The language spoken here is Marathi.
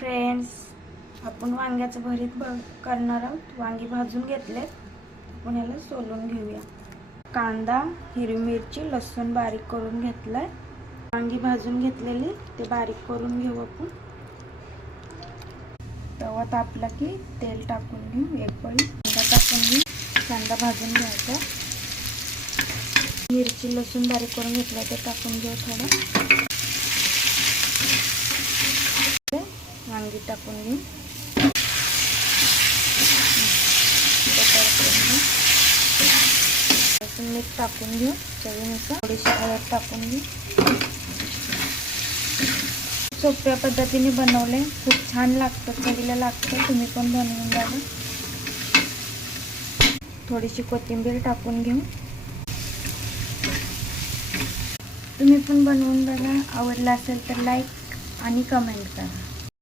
फ्रेंड्स, आपण वांग्याचं भरीत करणार आहोत। वांगी भाजून घेतले, आपण याला सोलून घेऊया। कांदा, हिरवी मिरची, लसूण बारीक करून घेतलाय। वांगी भाजून घेतलेली ते बारीक करून घेऊ आपण। तवा तापला की तेल टाकून घेऊ, एक पळी कांदा टाकून घेऊ। कांदा भाजून घ्यायचा। मिरची लसूण बारीक करून घेतला ते टाकून घेऊ थोडं। वांगी टाकून घेऊ। मीठ टाकून घेऊ चवीनुसार। थोडीशी हळद टाकून घेऊ। सोप्या पद्धतीने बनवले, खूप छान लागतं, चवीला लागतं। तुम्ही पण बनवून बघा। थोडीशी कोथिंबीर टाकून घेऊ। तुम्ही पण बनवून बघा। आवडला असेल तर लाईक आणि कमेंट करा।